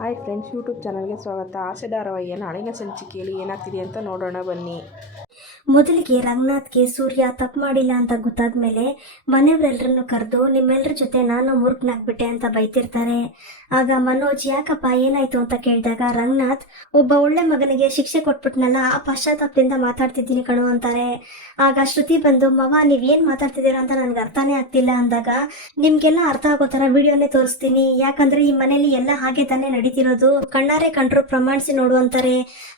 Hi friends, YouTube ಚಾನಲ್ಗೆ ಸ್ವಾಗತ. ಆಸೆ ಧಾರಾವಾಹಿಯ ನಾಳಿನ ಸಂಚಿಕೆಯಲ್ಲಿ ಏನಾಗ್ತಿದೆ ಅಂತ ನೋಡೋಣ ಬನ್ನಿ. ಮೊದಲಿಗೆ ರಂಗನಾಥ್ಗೆ ಸೂರ್ಯ ತಪ್ಪು ಮಾಡಿಲ್ಲ ಅಂತ ಗೊತ್ತಾದ್ಮೇಲೆ ಮನೆಯವರೆಲ್ಲರನ್ನು ಕರೆದು ನಿಮ್ಮೆಲ್ಲರ ಜೊತೆ ನಾನು ಮೂರ್ಖನಾಗ್ಬಿಟ್ಟೆ ಅಂತ ಬೈತಿರ್ತಾರೆ. ಆಗ ಮನೋಜ್ ಯಾಕಪ್ಪ ಏನಾಯ್ತು ಅಂತ ಕೇಳಿದಾಗ ರಂಗನಾಥ್ ಒಬ್ಬ ಒಳ್ಳೆ ಮಗನಿಗೆ ಶಿಕ್ಷೆ ಕೊಟ್ಬಿಟ್ನಲ್ಲ, ಆ ಪಶ್ಚಾತ್ತಾಪದಿಂದ ಮಾತಾಡ್ತಿದ್ದೀನಿ ಕಣು ಅಂತಾರೆ. ಆಗ ಶ್ರುತಿ ಬಂದು ಮವ ನೀವೇನ್ ಮಾತಾಡ್ತಿದ್ದೀರಾ ಅಂತ ನನ್ಗೆ ಅರ್ಥನೇ ಆಗ್ತಿಲ್ಲ ಅಂದಾಗ ನಿಮ್ಗೆಲ್ಲ ಅರ್ಥ ಆಗೋ ತರ ವಿಡಿಯೋನೇ ತೋರಿಸ್ತೀನಿ, ಯಾಕಂದ್ರೆ ಈ ಮನೇಲಿ ಎಲ್ಲ ಹಾಗೆ ತಾನೇ ನಡೀತಿರೋದು, ಕಣ್ಣಾರೆ ಕಂಡ್ರು ಪ್ರಮಾಣಿಸಿ ನೋಡು ಅಂತಾರೆ.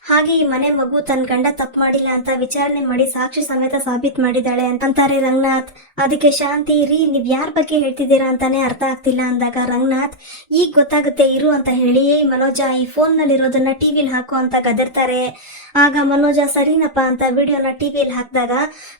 ಹಾಗೆ ಈ ಮನೆ ಮಗು ತನ್ನ ಗಂಡ ತಪ್ಪು ಮಾಡಿಲ್ಲ ಅಂತ ವಿಚಾರಣೆ ಮಾಡಿ ಸಾಕ್ಷಿ ಸಮೇತ ಸಾಬೀತ್ ಮಾಡಿದ್ದಾಳೆ ಅಂತಾರೆ ರಂಗನಾಥ್. ಅದಕ್ಕೆ ಶಾಂತಿ ರೀ ನೀವ್ ಯಾರ ಬಗ್ಗೆ ಹೇಳ್ತಿದ್ದೀರಾ ಅಂತಾನೆ ಅರ್ಥ ಆಗ್ತಿಲ್ಲ ಅಂದಾಗ ರಂಗನಾಥ್ ಈಗ ಗೊತ್ತಾಗುತ್ತೆ ಇರು ಅಂತ ಹೇಳಿ ಮನೋಜ ಈ ಫೋನ್ ನಲ್ಲಿ ಇರೋದನ್ನ ಟಿವಿಲಿ ಹಾಕು ಅಂತ ಗದರ್ತಾರೆ. ಆಗ ಮನೋಜ ಸರಿನಪ್ಪ ಅಂತ ವಿಡಿಯೋನ ಟಿವಿಯಲ್ಲಿ ಹಾಕಿದಾಗ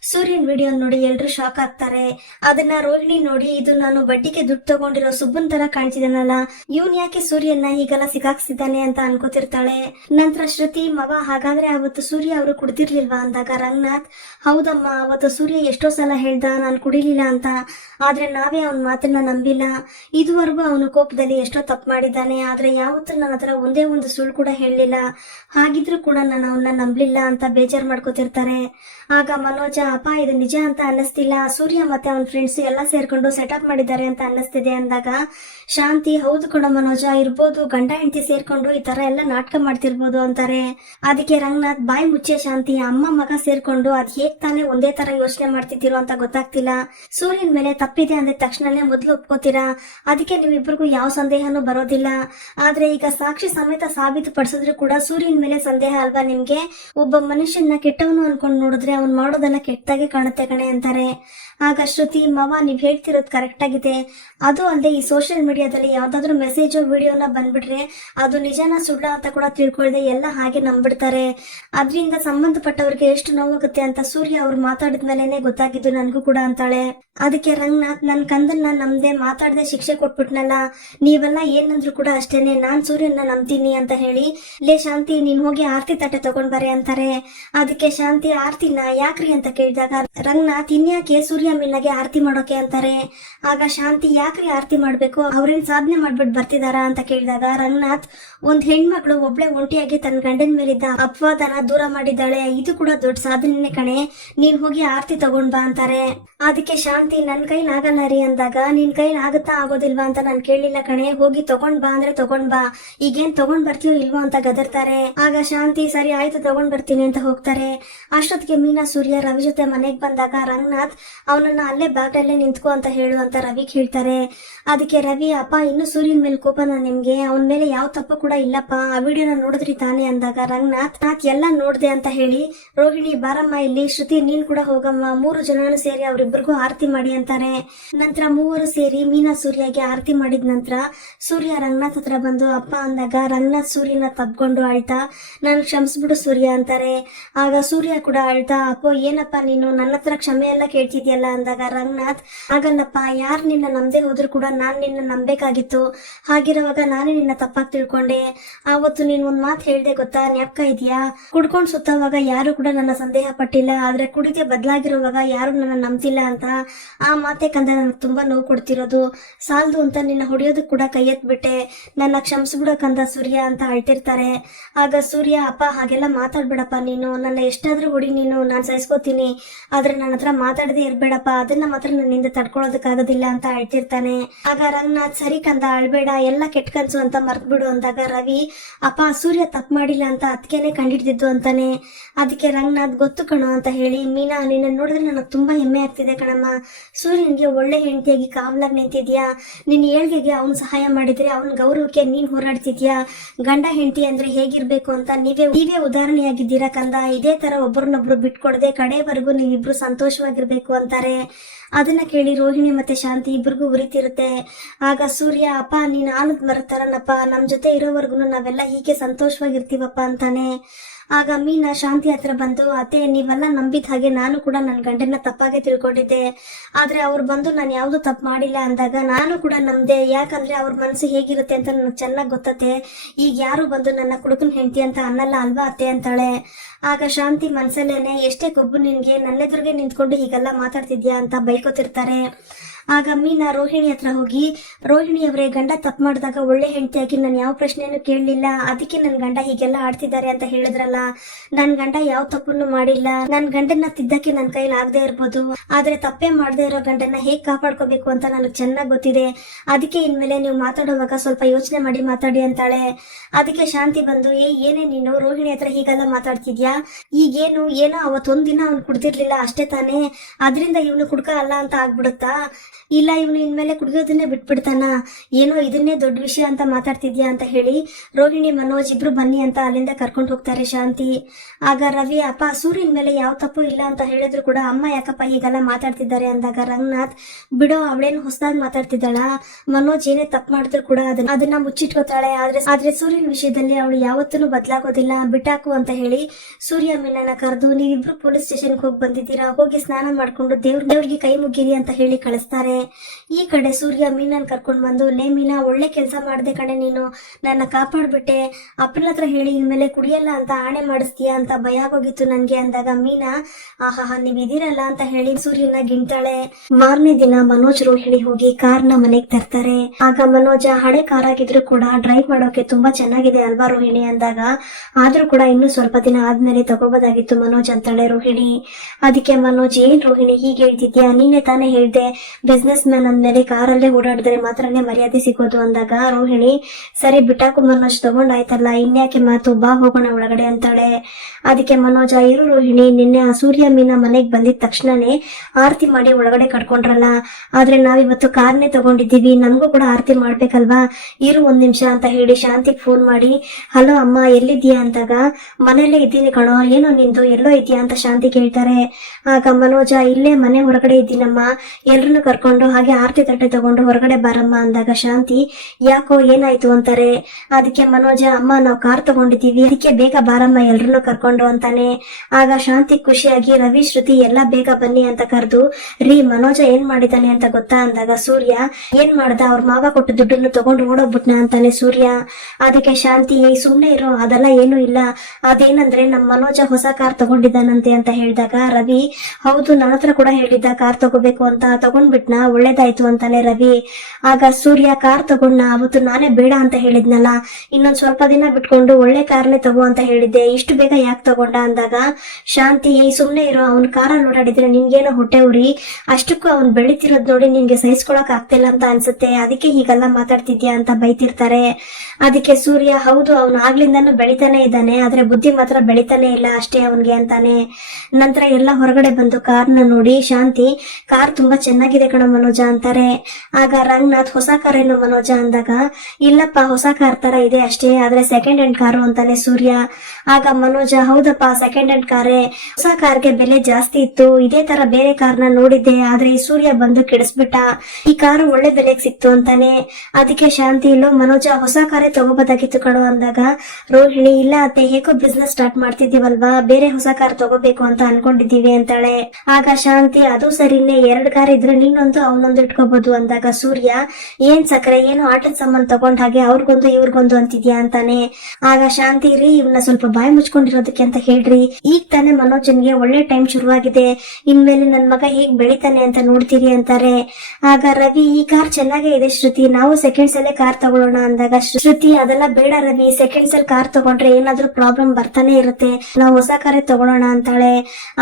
ಸೂರ್ಯನ್ ವಿಡಿಯೋ ನೋಡಿ ಎಲ್ರು ಶಾಕ್ ಆಗ್ತಾರೆ. ಅದನ್ನ ರೋಹಿಣಿ ನೋಡಿ ಇದು ನಾನು ಬಡ್ಡಿಗೆ ದುಡ್ಡು ತಗೊಂಡಿರೋ ಸುಬ್ಬನ್ ತರ ಕಾಣ್ತಿದ್ದಾನಲ್ಲ, ಇವನ್ ಯಾಕೆ ಸೂರ್ಯನ ಹೀಗೆಲ್ಲ ಸಿಕ್ಕಾಕ್ಸಿದ್ದಾನೆ ಅಂತ ಅನ್ಕೋತಿರ್ತಾಳೆ. ನಂತರ ಶ್ರುತಿ ಮವ ಹಾಗಾದ್ರೆ ಅವತ್ತು ಸೂರ್ಯ ಅವರು ಕುಡ್ದಿರ್ಲಿಲ್ವಾ ಅಂದಾಗ ರಂಗನಾಥ್ ಹೌದಮ್ಮ, ಅವತ್ತು ಸೂರ್ಯ ಎಷ್ಟೋ ಸಲ ಹೇಳ್ದ ನಾನು ಕುಡಿಲಿಲ್ಲ ಅಂತ, ಆದ್ರೆ ನಾವೇ ಅವನ ಮಾತನ್ನ ನಂಬಿಲ್ಲ. ಇದುವರೆಗೂ ಅವನು ಕೋಪದಲ್ಲಿ ಎಷ್ಟೋ ತಪ್ಪು ಮಾಡಿದ್ದಾನೆ, ಆದ್ರೆ ಯಾವತ್ತೂ ನನ್ನ ಹತ್ರ ಒಂದೇ ಒಂದು ಸುಳ್ಳು ಕೂಡ ಹೇಳಲಿಲ್ಲ, ಹಾಗಿದ್ರು ಕೂಡ ನಾನು ಅವನ್ನ ನಂಬಲಿಲ್ಲ ಅಂತ ಬೇಜಾರ್ ಮಾಡ್ಕೋತಿರ್ತಾರೆ. ಆಗ ಮನೋಜ ಅಪ್ಪ ಇದು ನಿಜ ಅಂತ ಅನ್ನಿಸ್ತಿಲ್ಲ, ಸೂರ್ಯ ಮತ್ತೆ ಅವನ ಫ್ರೆಂಡ್ಸ್ ಎಲ್ಲ ಸೇರ್ಕೊಂಡು ಸೆಟಪ್ ಮಾಡಿದ್ದಾರೆ ಅಂತ ಅನ್ನಿಸ್ತಿದೆ ಅಂದಾಗ ಶಾಂತಿ ಹೌದು ಕೂಡ ಮನೋಜ ಇರ್ಬೋದು, ಗಂಡ ಹೆಂಡತಿ ಸೇರ್ಕೊಂಡು ಈ ತರ ಎಲ್ಲ ನಾಟಕ ಮಾಡ್ತಿರ್ಬೋದು ಅಂತಾರೆ. ಅದಕ್ಕೆ ರಂಗನಾಥ್ ಬಾಯಿ ಮುಚ್ಚೆ ಶಾಂತಿ, ಅಮ್ಮ ಮಗ ಸೇರ್ಕೊಂಡು ಅದ್ ಹೇಗ್ ತಾನೇ ಒಂದೇ ತರ ಯೋಚನೆ ಮಾಡ್ತಿದ್ದೀರೋ ಅಂತ ಗೊತ್ತಾಗ್ತಿಲ್ಲ, ಸೂರ್ಯನ ಮೇಲೆ ತಪ್ಪಿದೆ ಅಂದ ತಕ್ಷಣನೇ ಮೊದಲು ಒಪ್ಕೋತೀರಾ, ಅದಕ್ಕೆ ನೀವಿಬ್ರಿಗೂ ಯಾವ ಸಂದೇಹನೂ ಬರೋದಿಲ್ಲ, ಆದ್ರೆ ಈಗ ಸಾಕ್ಷಿ ಸಮೇತ ಸಾಬೀತು ಪಡಿಸಿದ್ರು ಕೂಡ ಸೂರ್ಯನ ಮೇಲೆ ಸಂದೇಹ ಅಲ್ವಾ ನಿಮ್ಗೆ, ಒಬ್ಬ ಮನುಷ್ಯನ ಕೆಟ್ಟವನು ಅನ್ಕೊಂಡ್ ನೋಡಿದ್ರೆ ಅವ್ನು ಮಾಡೋದೆಲ್ಲ ಕೆಟ್ಟದಾಗೆ ಕಾಣುತ್ತೆ ಕಣೆ ಅಂತಾರೆ. ಆಗ ಶ್ರುತಿ ಮವ ನೀವ್ ಹೇಳ್ತಿರೋದು ಕರೆಕ್ಟ್ ಆಗಿದೆ, ಅದು ಅಲ್ಲದೆ ಈ ಸೋಷಿಯಲ್ ಮೀಡಿಯಾದಲ್ಲಿ ಯಾವ್ದಾದ್ರು ಮೆಸೇಜ್ ವಿಡಿಯೋನ ಬಂದ್ಬಿಟ್ರೆ ಅದು ನಿಜಾನ ಸುಳ್ಳ ಅಂತ ಕೂಡ ತಿಳ್ಕೊಳ್ದೆ ಎಲ್ಲ ಹಾಗೆ ನಂಬಿಡ್ತಾರೆ, ಅದ್ರಿಂದ ಸಂಬಂಧಪಟ್ಟವ್ರಿಗೆ ಎಷ್ಟು ನೋವಾಗುತ್ತೆ ಅಂತ ಸೂರ್ಯ ಅವ್ರು ಮಾತಾಡಿದ್ಮೇಲೆನೆ ಗೊತ್ತಾಗಿದ್ದು ನನ್ಗೂ ಕೂಡ ಅಂತಾಳೆ. ಅದಕ್ಕೆ ರಂಗನಾಥ್ ನನ್ ಕಂದನ್ನ ನಮ್ದೆ ಮಾತಾಡದೆ ಶಿಕ್ಷೆ ಕೊಟ್ಬಿಟ್ನಲ್ಲ, ನೀವೆಲ್ಲ ಏನಂದ್ರು ಕೂಡ ಅಷ್ಟೇನೆ, ನಾನ್ ಸೂರ್ಯನ ನಂಬ್ತೀನಿ ಅಂತ ಹೇಳಿ ಲೇ ಶಾಂತಿ ನೀನ್ ಹೋಗಿ ಆರ್ತಿ ತಟ್ಟೆ ತಗೊಂಡ್ ಬರೆ ಅಂತಾರೆ. ಅದಕ್ಕೆ ಶಾಂತಿ ಆರ್ತಿನ ಯಾಕ್ರಿ ಅಂತ ಕೇಳಿದಾಗ ರಂಗನಾಥ್ ಇನ್ಯಾಕೆ ಸೂರ್ಯ ಮೀನಾಗೆ ಆರತಿ ಮಾಡೋಕೆ ಅಂತಾರೆ. ಆಗ ಶಾಂತಿ ಯಾಕ್ರಿ ಆರತಿ ಮಾಡ್ಬೇಕು, ಅವ್ರೇನ್ ಸಾಧನೆ ಮಾಡ್ಬಿಟ್ಟು ಬರ್ತಿದಾರ ಅಂತ ಕೇಳಿದಾಗ ರಂಗನಾಥ್ ಒಂದ್ ಹೆಣ್ಮಕ್ಳು ಒಬ್ಳೆ ಒಂಟಿಯಾಗಿ ತನ್ನ ಗಂಡನ ಮೇಲಿದ್ದ ಅಪವಾದನ ದೂರ ಮಾಡಿದ್ದಾಳೆ, ಇದು ಕೂಡ ದೊಡ್ಡ ಸಾಧನೆ ಕಣೆ, ನೀನ್ ಹೋಗಿ ಆರತಿ ತಗೊಂಡ್ ಬಾ ಅಂತಾರೆ. ಅದಕ್ಕೆ ಶಾಂತಿ ನನ್ ಕೈಲಿ ಆಗಲ್ಲ ರೀ ಅಂದಾಗ ನಿನ್ ಕೈಲಿ ಆಗುತ್ತಾ ಆಗೋದಿಲ್ವಾ ಅಂತ ನಾನ್ ಕೇಳಿಲ್ಲ ಕಣೆ, ಹೋಗಿ ತಗೊಂಡ್ ಬಾ ಅಂದ್ರೆ ತಗೊಂಡ್ ಬಾ, ಈಗೇನ್ ತಗೊಂಡ್ ಬರ್ತೀಯೋ ಇಲ್ವೋ ಅಂತ ಗದರ್ತಾರೆ. ಆಗ ಶಾಂತಿ ಸರಿ ಆಯ್ತು ತಗೊಂಡ್ ಬರ್ತೀನಿ ಅಂತ ಹೋಗ್ತಾರೆ. ಅಷ್ಟೊತ್ತಿಗೆ ಮೀನಾ ಸೂರ್ಯ ರವಿ ಜೊತೆ ಮನೆಗ್ ಬಂದಾಗ ರಂಗನಾಥ್ ಅವನನ್ನ ಅಲ್ಲೇ ಬಾಗ್ಲಲ್ಲೇ ನಿಂತ್ಕೋ ಅಂತ ಹೇಳು ಅಂತ ರವಿಗೆ ಹೇಳ್ತಾರೆ. ಅದಕ್ಕೆ ರವಿ ಅಪ್ಪ ಇನ್ನು ಸೂರ್ಯನ ಮೇಲೆ ಕೋಪನ ನಿಮ್ಗೆ, ಅವನ ಮೇಲೆ ಯಾವ ತಪ್ಪು ಕೂಡ ಇಲ್ಲಪ್ಪ, ಆ ವಿಡಿಯೋನ ನೋಡಿದ್ರಿ ತಾನೇ ಅಂದಾಗ ರಂಗನಾಥ್ ಎಲ್ಲ ನೋಡ್ದೆ ಅಂತ ಹೇಳಿ ರೋಹಿಣಿ ಬಾರಮ್ಮ ಇಲ್ಲಿ, ಶ್ರುತಿ ನೀನ್ ಕೂಡ ಹೋಗಮ್ಮ, 3 ಜನನು ಸೇರಿ ಅವ್ರಿಬ್ಬರಿಗೂ ಆರತಿ ಮಾಡಿ ಅಂತಾರೆ. ನಂತರ 3 ಸೇರಿ ಮೀನಾ ಸೂರ್ಯಗೆ ಆರತಿ ಮಾಡಿದ ನಂತರ ಸೂರ್ಯ ರಂಗನಾಥ್ ಹತ್ರ ಬಂದು ಅಪ್ಪ ಅಂದಾಗ ರಂಗನಾಥ್ ಸೂರ್ಯನ ತಬ್ಕೊಂಡು ಅಳ್ತಾ ನನ್ ಕ್ಷಮಿಸ್ಬಿಡು ಸೂರ್ಯ ಅಂತಾರೆ. ಆಗ ಸೂರ್ಯ ಕೂಡ ಅಳ್ತಾ ಅಪ್ಪೋ ಏನಪ್ಪ ನೀನು ನನ್ನ ಹತ್ರ ಕ್ಷಮೆ ಎಲ್ಲ ಕೇಳ್ತಿದ್ಯಲ್ಲ ಅಂದಾಗ ರಂಗನಾಥ್ ಆಗಲ್ಲಪ್ಪ, ಯಾರು ನಿನ್ನ ನಂಬದೆ ಹೋದ್ರು ಕೂಡ ನಾನ್ ನಿನ್ನ ನಂಬೇಕಾಗಿತ್ತು, ಹಾಗಿರುವಾಗ ನಾನೇ ನಿನ್ನ ತಪ್ಪಾಗಿ ತಿಳ್ಕೊಂಡೆ, ಆವತ್ತು ನೀನ್ ಒಂದ್ ಮಾತು ಹೇಳ್ದೆ ಗೊತ್ತಾ, ಜ್ಞಾಪಕ ಇದೆಯಾ, ಕುಡ್ಕೊಂಡ್ ಸುತ್ತವಾಗ ಯಾರು ಕೂಡ ನನ್ನ ಸಂದೇಹ ಪಟ್ಟಿಲ್ಲ, ಆದ್ರೆ ಕುಡಿಗೆ ಬದಲಾಗಿರುವಾಗ ಯಾರು ನನ್ನ ನಂಬ್ತಿಲ್ಲ ಅಂತ, ಆ ಮಾತೆ ಕಂದ ನನಗೆ ತುಂಬಾ ನೋವು ಕೊಡ್ತಿರೋದು, ಸಾಲ್ದು ಅಂತ ನಿನ್ನ ಹೊಡೆಯೋದಕ್ ಕೂಡ ಕೈ ಎತ್ಬಿಟ್ಟೆ, ನನ್ನ ಕ್ಷಮಿಸ್ಬಿಡೋ ಕಂದ ಸೂರ್ಯ ಅಂತ ಅಳ್ತಿರ್ತಾರೆ. ಆಗ ಸೂರ್ಯ ಅಪ್ಪ ಹಾಗೆಲ್ಲ ಮಾತಾಡ್ಬೇಡಪ್ಪ ನೀನು, ನನ್ನ ಎಷ್ಟಾದ್ರೂ ಹೊಡಿ ನೀನು, ನಾನ್ ಸಹಿಸ್ಕೋತೀನಿ, ಆದ್ರೆ ನನ್ನ ಹತ್ರ ಮಾತಾಡದೆ ಇರ್ಬೇಡಪ್ಪ, ಅದನ್ನ ಮಾತ್ರ ನನ್ನಿಂದ ತಡ್ಕೊಳ್ಳೋದಕ್ಕಾಗೋದಿಲ್ಲ ಅಂತ ಅಳ್ತಿರ್ತಾನೆ. ಆಗ ರಂಗನಾಥ್ ಸರಿ ಕಂದ ಅಳ್ಬೇಡ, ಎಲ್ಲ ಕೆಟ್ಟ ಕನ್ಸು ಅಂತ ಮರ್ತ್ಬಿಡು ಅಂದಾಗ ರವಿ ಅಪ್ಪ ಸೂರ್ಯ ತಪ್ಪು ಮಾಡಿಲ್ಲ ಅಂತ ಅದಕ್ಕೇನೆ ಕಂಡಿಡ್ದಿದ್ದು ಅಂತಾನೆ. ಅದಕ್ಕೆ ರಂಗನಾಥ್ ಗೊತ್ತು ಕಣೋ ಅಂತ ಹೇಳಿ ಮೀನಾ ನಿನ್ನ ನೋಡಿದ್ರೆ ನನಗೆ ತುಂಬಾ ಹೆಮ್ಮೆ ಆಗ್ತಿದೆ ಕಣಮ್ಮ, ಸೂರ್ಯನ್ಗೆ ಒಳ್ಳೆ ಹೆಂಡತಿಯಾಗಿ ಕಾವಲಾಗಿ ನಿಂತಿದ್ಯಾ, ನಿನ್ ಏಳ್ಗೆಗೆ ಅವ್ನು ಸಹಾಯ ಮಾಡಿದ್ರೆ ಅವನ ಗೌರವಕ್ಕೆ ನೀನ್ ಹೋರಾಡ್ತಿದ್ಯಾ, ಗಂಡ ಹೆಂಡತಿ ಅಂದ್ರೆ ಹೇಗಿರ್ಬೇಕು ಅಂತ ನೀವೇ ಉದಾಹರಣೆಯಾಗಿದ್ದೀರಾ ಕಂದ, ಇದೇ ತರ ಒಬ್ಬರನ್ನೊಬ್ರು ಬಿಟ್ಕೊಡದೆ ಕಡೆವರೆಗೂ ನೀವಿಬ್ರು ಸಂತೋಷವಾಗಿರ್ಬೇಕು ಅಂತಾರೆ. ಅದನ್ನ ಕೇಳಿ ರೋಹಿಣಿ ಮತ್ತೆ ಶಾಂತಿ ಇಬ್ರಿಗೂ ಉರಿತಿರುತ್ತೆ. ಆಗ ಸೂರ್ಯ ಅಪ್ಪ ನೀನ್ ಆಲದ ಮರದ ತರನಪ್ಪ, ನಮ್ ಜೊತೆ ಇರೋವರೆಗೂ ನಾವೆಲ್ಲ ಹೀಗೆ ಸಂತೋಷವಾಗಿರ್ತೀವಪ್ಪ ಅಂತಾನೆ. ಆಗ ಮೀನಾ ಶಾಂತಿ ಹತ್ರ ಬಂದು ಅತ್ತೆ ನೀವೆಲ್ಲ ನಂಬಿದ ಹಾಗೆ ನಾನು ಕೂಡ ನನ್ನ ಗಂಡನ ತಪ್ಪಾಗೆ ತಿಳ್ಕೊಂಡಿದ್ದೆ, ಆದ್ರೆ ಅವ್ರು ಬಂದು ನಾನು ಯಾವ್ದು ತಪ್ಪು ಮಾಡಿಲ್ಲ ಅಂದಾಗ ನಾನು ಕೂಡ ನಂಬ್ದೆ, ಯಾಕಂದ್ರೆ ಅವ್ರ ಮನಸ್ಸು ಹೇಗಿರುತ್ತೆ ಅಂತ ನನಗೆ ಚೆನ್ನಾಗಿ ಗೊತ್ತತೆ, ಈಗ ಯಾರು ಬಂದು ನನ್ನ ಕುಡುಕನ್ ಹೆಂಡತಿ ಅಂತ ಅನ್ನಲ್ಲ ಅಲ್ವಾ ಅತ್ತೆ ಅಂತಾಳೆ. ಆಗ ಶಾಂತಿ ಮನ್ಸಲ್ಲೇನೆ ಎಷ್ಟೇ ಕೊಬ್ಬು ನಿನ್ಗೆ, ನನ್ನೆದುರಿಗೆ ನಿಂತ್ಕೊಂಡು ಹೀಗೆಲ್ಲ ಮಾತಾಡ್ತಿದ್ಯಾ ಅಂತ ಬೈಕೋತಿರ್ತಾರೆ. ಆಗ ಮೀನಾ ರೋಹಿಣಿ ಹತ್ರ ಹೋಗಿ, ರೋಹಿಣಿ ಅವರೇ, ಗಂಡ ತಪ್ಪು ಮಾಡಿದಾಗ ಒಳ್ಳೆ ಹೆಂಡತಿಯಾಗಿ ನಾನು ಯಾವ ಪ್ರಶ್ನೆಯನ್ನು ಕೇಳಲಿಲ್ಲ, ಅದಕ್ಕೆ ನನ್ನ ಗಂಡ ಹೀಗೆಲ್ಲ ಆಡ್ತಿದ್ದಾರೆ ಅಂತ ಹೇಳಿದ್ರಲ್ಲ. ನನ್ನ ಗಂಡ ಯಾವ ತಪ್ಪನ್ನು ಮಾಡಿಲ್ಲ. ನನ್ನ ಗಂಡನ ತಿದ್ದಕ್ಕೆ ನನ್ನ ಕೈಲಿ ಆಗದೆ ಇರ್ಬೋದು, ಆದ್ರೆ ತಪ್ಪೇ ಮಾಡದೆ ಇರೋ ಗಂಡನ ಹೇಗ್ ಕಾಪಾಡ್ಕೋಬೇಕು ಅಂತ ನನಗೆ ಚೆನ್ನಾಗಿ ಗೊತ್ತಿದೆ. ಅದಕ್ಕೆ ಇನ್ಮೇಲೆ ನೀವು ಮಾತಾಡುವಾಗ ಸ್ವಲ್ಪ ಯೋಚನೆ ಮಾಡಿ ಮಾತಾಡಿ ಅಂತಾಳೆ. ಅದಕ್ಕೆ ಶಾಂತಿ ಬಂದು, ಏನೇ ನೀನು ರೋಹಿಣಿ ಹತ್ರ ಹೀಗೆಲ್ಲ ಮಾತಾಡ್ತಿದ್ಯಾ? ಈಗೇನು ಏನೋ ಅವತ್ತೊಂದಿನ ಅವ್ನು ಕುಡ್ದಿರ್ಲಿಲ್ಲ ಅಷ್ಟೇ ತಾನೇ, ಅದರಿಂದ ಇವನು ಕುಡ್ಕ ಅಲ್ಲ ಅಂತ ಆಗ್ಬಿಡುತ್ತಾ? ಇಲ್ಲ, ಇವನು ಇನ್ಮೇಲೆ ಕುಡಿಯೋದನ್ನೇ ಬಿಟ್ಬಿಡ್ತಾನ? ಏನೋ ಇದನ್ನೇ ದೊಡ್ಡ ವಿಷಯ ಅಂತ ಮಾತಾಡ್ತಿದ್ಯಾ ಅಂತ ಹೇಳಿ ರೋಹಿಣಿ ಮನೋಜ್ ಇಬ್ರು ಬನ್ನಿ ಅಂತ ಅಲ್ಲಿಂದ ಕರ್ಕೊಂಡು ಹೋಗ್ತಾರೆ ಶಾಂತಿ. ಆಗ ರವಿ, ಅಪ್ಪ ಸೂರ್ಯನ ಮೇಲೆ ಯಾವ ತಪ್ಪು ಇಲ್ಲ ಅಂತ ಹೇಳಿದ್ರು ಕೂಡ ಅಮ್ಮ ಯಾಕಪ್ಪ ಹೀಗೆಲ್ಲ ಮಾತಾಡ್ತಿದ್ದಾರೆ ಅಂದಾಗ ರಂಗನಾಥ್, ಬಿಡೋ, ಅವಳೇನು ಹೊಸದಾಗಿ ಮಾತಾಡ್ತಿದ್ದಾಳ, ಮನೋಜ್ ಏನೇ ತಪ್ಪು ಮಾಡಿದ್ರು ಕೂಡ ಅದನ್ನ ಮುಚ್ಚಿಟ್ಕೋತಾಳೆ. ಆದ್ರೆ ಸೂರ್ಯನ ವಿಷಯದಲ್ಲಿ ಅವಳು ಯಾವತ್ತೂ ಬದಲಾಗೋದಿಲ್ಲ, ಬಿಟ್ಟಾಕು ಅಂತ ಹೇಳಿ ಸೂರ್ಯ ಮೀನನ್ನ ಕರೆದು, ನೀವಿಬ್ರು ಪೊಲೀಸ್ ಸ್ಟೇಷನ್ಗೆ ಹೋಗಿ ಬಂದಿದ್ದೀರಾ, ಹೋಗಿ ಸ್ನಾನ ಮಾಡ್ಕೊಂಡು ದೇವ್ರಿಗೆ ಕೈ ಮುಗಿರಿ ಅಂತ ಹೇಳಿ ಕಳಿಸ್ತಾರೆ. ಈ ಕಡೆ ಸೂರ್ಯ ಮೀನನ್ ಕರ್ಕೊಂಡ್ ಬಂದು, ಲೇ ಮೀನಾ, ಒಳ್ಳೆ ಕೆಲಸ ಮಾಡ್ದೆ ಕಣೆ, ನೀನು ನನ್ನ ಕಾಪಾಡ್ಬಿಟ್ಟೆ, ಅಪ್ಪನ ಹತ್ರ ಹೇಳಿ ಇನ್ಮೇಲೆ ಕುಡಿಯಲ್ಲ ಅಂತ ಆಣೆ ಮಾಡಿಸ್ತೀಯಾ ಅಂತ ಭಯ ಆಗೋಗಿತ್ತು ನನ್ಗೆ ಅಂದಾಗ ಮೀನಾ, ಆಹಾ ನೀವ್ ಇದೀರಲ್ಲ ಅಂತ ಹೇಳಿ ಸೂರ್ಯನ ಗಿಂತಾಳೆ. ಮಾರನೇ ದಿನ ಮನೋಜ್ ರೋಹಿಣಿ ಹೋಗಿ ಕಾರ್ನ ಮನೆಗ್ ತರ್ತಾರೆ. ಆಗ ಮನೋಜ, ಹಳೆ ಕಾರ್ ಆಗಿದ್ರು ಕೂಡ ಡ್ರೈವ್ ಮಾಡೋಕೆ ತುಂಬಾ ಚೆನ್ನಾಗಿದೆ ಅಲ್ವಾ ರೋಹಿಣಿ ಅಂದಾಗ, ಆದ್ರೂ ಕೂಡ ಇನ್ನು ಸ್ವಲ್ಪ ದಿನ ಆದ್ಮೇಲೆ ತಗೋಬೋದಾಗಿತ್ತು ಮನೋಜ್ ಅಂತಾಳೆ ರೋಹಿಣಿ. ಅದಕ್ಕೆ ಮನೋಜ್, ಏನ್ ರೋಹಿಣಿ ಹೀಗೆ ಹೇಳ್ತಿದ್ಯಾ, ನೀನೆ ತಾನೇ ಹೇಳ್ದೆ ಬಿಸ್ನೆಸ್ ಮ್ಯಾನ್ ಅಂದ್ಮೇಲೆ ಕಾರಲ್ಲೇ ಓಡಾಡಿದ್ರೆ ಮಾತ್ರನೇ ಮರ್ಯಾದೆ ಸಿಗೋದು ಅಂದಾಗ ರೋಹಿಣಿ, ಸರಿ ಬಿಟ್ಟಾಕು ಮನೋಜ್, ತಗೊಂಡಾಯ್ತಲ್ಲ, ಇನ್ಯಾಕೆ ಮಾತು, ಬಾ ಹೋಗೋಣ ಒಳಗಡೆ ಅಂತಾಳೆ. ಅದಕ್ಕೆ ಮನೋಜ, ಇರು ರೋಹಿಣಿ, ನಿನ್ನೆ ಆ ಸೂರ್ಯ ಮೀನಾ ಮನೆಗ್ ಬಂದಿದ ತಕ್ಷಣನೇ ಆರತಿ ಮಾಡಿ ಒಳಗಡೆ ಕಟ್ಕೊಂಡ್ರಲ್ಲ, ಆದ್ರೆ ನಾವಿವತ್ತು ಕಾರ್ನೇ ತಗೊಂಡಿದ್ದೀವಿ, ನಮಗೂ ಕೂಡ ಆರತಿ ಮಾಡ್ಬೇಕಲ್ವಾ, ಇರು ಒಂದ್ ನಿಮಿಷ ಅಂತ ಹೇಳಿ ಶಾಂತಿಗ್ ಫೋನ್ ಮಾಡಿ, ಹಲೋ ಅಮ್ಮ ಎಲ್ಲಿದ್ಯಾ ಅಂದಾಗ, ಮನೆಯಲ್ಲೇ ಇದ್ದೀನಿ ಕಣೋ, ಏನೋ ನಿಂದು, ಎಲ್ಲೋ ಇದೆಯಾ ಅಂತ ಶಾಂತಿ ಕೇಳ್ತಾರೆ. ಆಗ ಮನೋಜ, ಇಲ್ಲೇ ಮನೆ ಹೊರಗಡೆ ಇದ್ದೀನಮ್ಮ, ಎಲ್ರನ್ನು ಕರ್ಕೊಂಡು ಹಾಗೆ ಆರತಿ ತಟ್ಟೆ ತಗೊಂಡು ಹೊರಗಡೆ ಬಾರಮ್ಮ ಅಂದಾಗ ಶಾಂತಿ, ಯಾಕೋ ಏನಾಯ್ತು ಅಂತಾರೆ. ಅದಕ್ಕೆ ಮನೋಜ, ಅಮ್ಮ ನಾವು ಕಾರ್ ತಗೊಂಡಿದ್ದೀವಿ, ಅದಕ್ಕೆ ಬೇಗ ಬಾರಮ್ಮ ಎಲ್ರನ್ನು ಕರ್ಕೊಂಡು ಅಂತಾನೆ. ಆಗ ಶಾಂತಿ ಖುಷಿಯಾಗಿ, ರವಿ ಶ್ರುತಿ ಎಲ್ಲ ಬೇಗ ಬನ್ನಿ ಅಂತ ಕರೆದು, ರೀ ಮನೋಜ ಏನ್ ಮಾಡಿದಾನೆ ಅಂತ ಗೊತ್ತಾ ಅಂದಾಗ ಸೂರ್ಯ, ಏನ್ ಮಾಡ್ದ, ಅವ್ರ ಮಾವ ಕೊಟ್ಟು ದುಡ್ಡನ್ನು ತಗೊಂಡು ಓಡೋಗ್ಬಿಟ್ನ ಅಂತಾನೆ ಸೂರ್ಯ. ಅದಕ್ಕೆ ಶಾಂತಿ, ಸುಮ್ನೆ ಇರೋ, ಅದೆಲ್ಲ ಏನು ಇಲ್ಲ, ಅದೇನಂದ್ರೆ ನಮ್ ಮನೋಜ ಹೊಸ ಕಾರ್ ತಗೊಂಡಿದ್ದಾನಂತೆ ಅಂತ ಹೇಳಿದಾಗ ರವಿ, ಹೌದು ನನ್ನ ಹತ್ರ ಕೂಡ ಹೇಳಿದ್ದ ಕಾರ್ ತಗೋಬೇಕು ಅಂತ, ತಗೊಂಡ್ಬಿಟ್ನ, ಒಳ್ಳೇದಾಯ್ತು ಅಂತಾನೆ ರವಿ. ಆಗ ಸೂರ್ಯ, ಕಾರ್ ತಗೊಂಡ್ನ, ಅವತ್ತು ನಾನೇ ಬೇಡ ಅಂತ ಹೇಳಿದ್ನಲ್ಲ, ಇನ್ನೊಂದ್ ಸ್ವಲ್ಪ ದಿನ ಬಿಟ್ಕೊಂಡು ಒಳ್ಳೆ ಕಾರ್ನೇ ತಗೋ ಅಂತ ಹೇಳಿದ್ದೆ, ಇಷ್ಟು ಬೇಗ ಯಾಕೆ ತಗೊಂಡ ಅಂದಾಗ ಶಾಂತಿ, ಸುಮ್ನೆ ಇರೋ, ಅವ್ನ್ ಕಾರಲ್ಲಿ ಓಡಾಡಿದ್ರೆ ನಿನ್ಗೇನೋ ಹೊಟ್ಟೆ ಉರಿ, ಅಷ್ಟಕ್ಕೂ ಅವ್ನ್ ಬೆಳಿತಿರೋದ್ ನೋಡಿ ನಿನ್ಗೆ ಸಹಿಸ್ಕೊಳಕ್ ಆಗ್ತಿಲ್ಲ ಅಂತ ಅನ್ಸುತ್ತೆ, ಅದಕ್ಕೆ ಹೀಗೆಲ್ಲ ಮಾತಾಡ್ತಿದ್ಯಾ ಅಂತ ಬೈತಿರ್ತಾರೆ. ಅದಕ್ಕೆ ಸೂರ್ಯ, ಹೌದು ಅವ್ನು ಆಗ್ಲಿಂದಾನು ಬೆಳಿತಾನೆ ಇದ್ದಾನೆ, ಆದ್ರೆ ಬುದ್ಧಿ ಮಾತ್ರ ಬೆಳಿತಾನೆ ಇಲ್ಲ ಅಷ್ಟೇ ಅವನ್ಗೆ ಅಂತಾನೆ. ನಂತರ ಎಲ್ಲ ಹೊರಗಡೆ ಬಂದು ಕಾರ್ನ ನೋಡಿ ಶಾಂತಿ, ಕಾರ್ ತುಂಬಾ ಚೆನ್ನಾಗಿದೆ ಕಣ ಮನೋಜ ಅಂತಾರೆ. ಆಗ ರಂಗನಾಥ್, ಹೊಸ ಕಾರ್ ಏನು ಮನೋಜ ಅಂದಾಗ, ಇಲ್ಲಪ್ಪ ಹೊಸ ಕಾರ್ ತರ ಇದೆ ಅಷ್ಟೇ, ಆದ್ರೆ ಸೆಕೆಂಡ್ ಹ್ಯಾಂಡ್ ಕಾರು ಅಂತಾನೆ ಸೂರ್ಯ. ಆಗ ಮನೋಜ, ಹೌದಪ್ಪ ಸೆಕೆಂಡ್ ಹ್ಯಾಂಡ್ ಕಾರೇ, ಹೊಸ ಕಾರ್ಗೆ ಬೆಲೆ ಜಾಸ್ತಿ ಇತ್ತು, ಇದೇ ತರ ಬೇರೆ ಕಾರ್ನ ನೋಡಿದ್ದೆ, ಆದ್ರೆ ಈ ಸೂರ್ಯ ಬಂದು ಕೆಡಿಸ್ಬಿಟ್ಟ, ಈ ಕಾರು ಒಳ್ಳೆ ಬೆಲೆಗೆ ಸಿಕ್ತು ಅಂತಾನೆ. ಅದಕ್ಕೆ ಶಾಂತಿ, ಇಲ್ಲೋ ಮನೋಜ ಹೊಸ ಕಾರೇ ತಗೋಬೋದಾಗಿತ್ತು ಕಣೋ ಅಂದಾಗ ರೋಹಿಣಿ, ಇಲ್ಲ ಅತ್ತೆ, ಹೇಗೋ ಬಿಸ್ನೆಸ್ ಸ್ಟಾರ್ಟ್ ಮಾಡ್ತಿದೀವಲ್ವಾ, ಬೇರೆ ಹೊಸ ಕಾರ್ ತಗೋಬೇಕು ಅಂತ ಅನ್ಕೊಂಡಿದೀವಿ ಅಂತಾಳೆ. ಆಗ ಶಾಂತಿ, ಅದು ಸರಿನೇ, 2 ಕಾರ್ ಇದ್ರೆ ನೀನೊಂದು ಅವನೊಂದು ಇಟ್ಕೋಬಹುದು ಅಂದಾಗ ಸೂರ್ಯ, ಏನ್ ಸಕ್ಕರೆ, ಏನು ಆಟದ ಸಾಮಾನ್ ತಗೊಂಡ್ ಹಾಗೆ ಅವ್ರಿಗೊಂದು ಇವ್ರಿಗೊಂದು ಅಂತಿದ್ಯಾ ಅಂತಾನೆ. ಆಗ ಶಾಂತಿ, ರೀ ಇವನ್ನ ಸ್ವಲ್ಪ ಬಾಯಿ ಮುಚ್ಕೊಂಡಿರೋದಕ್ಕೆ ಅಂತ ಹೇಳ್ರಿ, ಈಗ ತಾನೇ ಮನೋಜನ್ಗೆ ಒಳ್ಳೆ ಟೈಮ್ ಶುರುವಾಗಿದೆ, ಇನ್ಮೇಲೆ ನನ್ ಮಗ ಹೇಗ್ ಬೆಳಿತಾನೆ ಅಂತ ನೋಡ್ತೀರಿ ಅಂತಾರೆ. ಆಗ ರವಿ, ಈ ಕಾರ್ ಚೆನ್ನಾಗೇ ಇದೆ ಶ್ರುತಿ, ನಾವು ಸೆಕೆಂಡ್ಸ್ ಅಲ್ಲೇ ಕಾರ್ ತಗೊಳ್ಳೋಣ ಅಂದಾಗ ಶ್ರುತಿ, ಅದೆಲ್ಲ ಬೇಡ ರವಿ, ಸೆಕೆಂಡ್ಸ್ ಅಲ್ಲಿ ಕಾರ್ ತಗೊಂಡ್ರೆ ಏನಾದ್ರೂ ಪ್ರಾಬ್ಲಮ್ ಬರ್ತಾನೆ ಇರುತ್ತೆ, ನಾವು ಹೊಸ ಕಾರೇ ತಗೊಳ್ಳೋಣ ಅಂತಾಳೆ.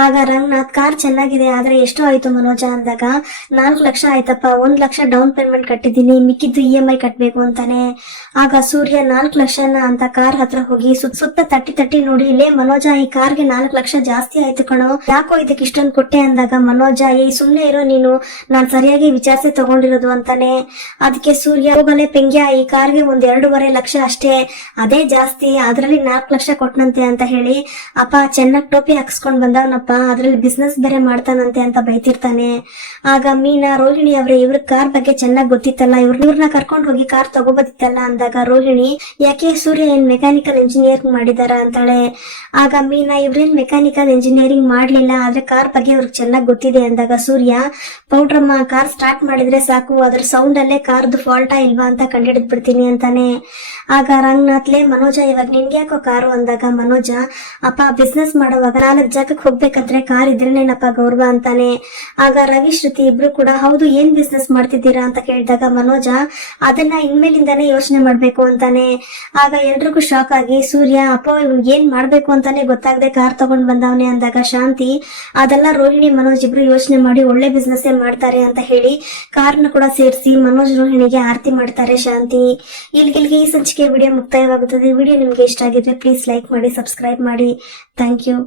ಆಗ ರಂಗನಾಥ್, ಕಾರ್ ಚೆನ್ನಾಗಿದೆ, ಆದ್ರೆ ಎಷ್ಟು ಆಯ್ತು ಮನೋಜ ಅಂದಾಗ 4 ಲಕ್ಷ ಆಯ್ತಪ್ಪ, 1 ಲಕ್ಷ ಡೌನ್ ಪೇಮೆಂಟ್ ಕಟ್ಟಿದ್ದೀನಿ, ಮಿಕ್ಕಿದ್ದು EMI ಕಟ್ಬೇಕು ಅಂತಾನೆ. ಆಗ ಸೂರ್ಯ, 4 ಲಕ್ಷನ ಅಂತ ಕಾರ್ ಹತ್ರ ಹೋಗಿ ಸುತ್ತ ತಟ್ಟಿ ನೋಡಿ, ಇಲ್ಲೇ ಮನೋಜ, ಈ ಕಾರ್ಗೆ 4 ಲಕ್ಷ ಜಾಸ್ತಿ ಆಯ್ತು ಕಣೋ, ಯಾಕೋ ಇದಕ್ಕೆ ಇಷ್ಟೊಂದು ಕೊಟ್ಟೆ ಅಂದಾಗ ಮನೋಜ, ಸುಮ್ನೆ ಇರೋ ನೀನು, ನಾನ್ ಸರಿಯಾಗಿ ವಿಚಾರಿಸಿ ತಗೊಂಡಿರೋದು ಅಂತಾನೆ. ಅದಕ್ಕೆ ಸೂರ್ಯ, ಹೋಗಲೇ ಪೆಂಗ್ಯ, ಈ ಕಾರ್ಗೆ 1.5 ಲಕ್ಷ ಅಷ್ಟೇ, ಅದೇ ಜಾಸ್ತಿ, ಅದ್ರಲ್ಲಿ 4 ಲಕ್ಷ ಕೊಟ್ಟನಂತೆ ಅಂತ ಹೇಳಿ, ಅಪ್ಪ ಚೆನ್ನಾಗ್ ಟೋಪಿ ಹಾಕ್ಸ್ಕೊಂಡ್ ಬಂದವನಪ್ಪ, ಅದ್ರಲ್ಲಿ ಬಿಸ್ನೆಸ್ ಬೇರೆ ಮಾಡ್ತಾನಂತೆ ಅಂತ ಬೈತಿರ್ತಾನೆ. ಆಗ ಮೀನಾ, ರೋಹಿಣಿ ಅವ್ರೆ, ಇವ್ರ ಕಾರ್ ಬಗ್ಗೆ ಚೆನ್ನಾಗ್ ಗೊತ್ತಿತ್ತಲ್ಲ, ಇವ್ರನ್ನ ಕರ್ಕೊಂಡ್ ಹೋಗಿ ಕಾರ್ ತಗೋಬೋದಿತ್ತಲ್ಲ ಅಂದಾಗ ರೋಹಿಣಿ, ಯಾಕೆ ಸೂರ್ಯ ಏನ್ ಮೆಕ್ಯಾನಿಕಲ್ ಇಂಜಿನಿಯರಿಂಗ್ ಮಾಡಿದಾರ ಅಂತಾಳೆ. ಆಗ ಮೀನಾ, ಇವ್ರೇನ್ ಮೆಕ್ಯಾನಿಕಲ್ ಇಂಜಿನಿಯರಿಂಗ್ ಮಾಡ್ಲಿಲ್ಲ, ಆದ್ರೆ ಕಾರ್ ಬಗ್ಗೆ ಇವ್ರಿಗೆ ಚೆನ್ನಾಗ್ ಗೊತ್ತಿದೆ ಅಂದಾಗ ಸೂರ್ಯ, ಪೌಡ್ರಮ್ಮ, ಕಾರ್ ಸ್ಟಾರ್ಟ್ ಮಾಡಿದ್ರೆ ಸಾಕು, ಅದ್ರ ಸೌಂಡ್ ಅಲ್ಲೇ ಕಾರ್ದು ಫಾಲ್ಟಾ ಇಲ್ವಾ ಅಂತ ಕಂಡಿಡಿದ್ ಬಿಡ್ತೀನಿ ಅಂತಾನೆ. ಆಗ ರಂಗನಾಥ್ಲೆ, ಮನೋಜ ಇವಾಗ ನಿನ್ಗೆ ಯಾಕೋ ಕಾರು ಅಂದಾಗ ಮನೋಜ, ಅಪ್ಪ ಬಿಸ್ನೆಸ್ ಮಾಡುವಾಗ 4 ಜಾಗಕ್ಕೆ ಹೋಗ್ಬೇಕಂದ್ರೆ ಕಾರ್ ಇದ್ರೇನೇನಪ್ಪ ಗೌರವ ಅಂತಾನೆ. ಆಗ ರವಿ ಶ್ರುತಿ ಇಬ್ರು ಕೂಡ ಹೌದು ಏನ್ ಬಿಸ್ನೆಸ್ ಮಾಡ್ತಿದ್ದೀರಾ ಅಂತ ಕೇಳಿದಾಗ ಮನೋಜ ಅದನ್ನ ಇನ್ಮೇಲಿಂದಾನೇ ಯೋಚನೆ ಮಾಡ್ಬೇಕು ಅಂತಾನೆ. ಆಗ ಎಲ್ರಿಗೂ ಶಾಕ್ ಆಗಿ ಸೂರ್ಯ ಅಪ್ಪ ಇವ್ನಿಗೆ ಏನ್ ಮಾಡ್ಬೇಕು ಅಂತಾನೆ ಗೊತ್ತಾಗದೆ ಕಾರ್ ತಗೊಂಡ್ ಬಂದವನೆ ಅಂದಾಗ ಶಾಂತಿ ಅದೆಲ್ಲ ರೋಹಿಣಿ ಮನೋಜ್ ಇಬ್ರು ಯೋಚನೆ ಮಾಡಿ ಒಳ್ಳೆ ಬಿಸ್ನೆಸ್ ಮಾಡ್ತಾರೆ ಅಂತ ಹೇಳಿ ಕಾರ್ನ ಕೂಡ ಸೇರಿಸಿ ಮನೋಜ್ ರೋಹಿಣಿಗೆ ಆರತಿ ಮಾಡ್ತಾರೆ ಶಾಂತಿ. ಇಲ್ಲಿಗೆ ಈ ಸಂಚಿಕೆ ವಿಡಿಯೋ ಮುಕ್ತಾಯವಾಗುತ್ತದೆ. ವಿಡಿಯೋ ನಿಮ್ಗೆ ಇಷ್ಟ ಆಗಿದ್ರೆ ಪ್ಲೀಸ್ ಲೈಕ್ ಮಾಡಿ, ಸಬ್ಸ್ಕ್ರೈಬ್ ಮಾಡಿ. Thank you.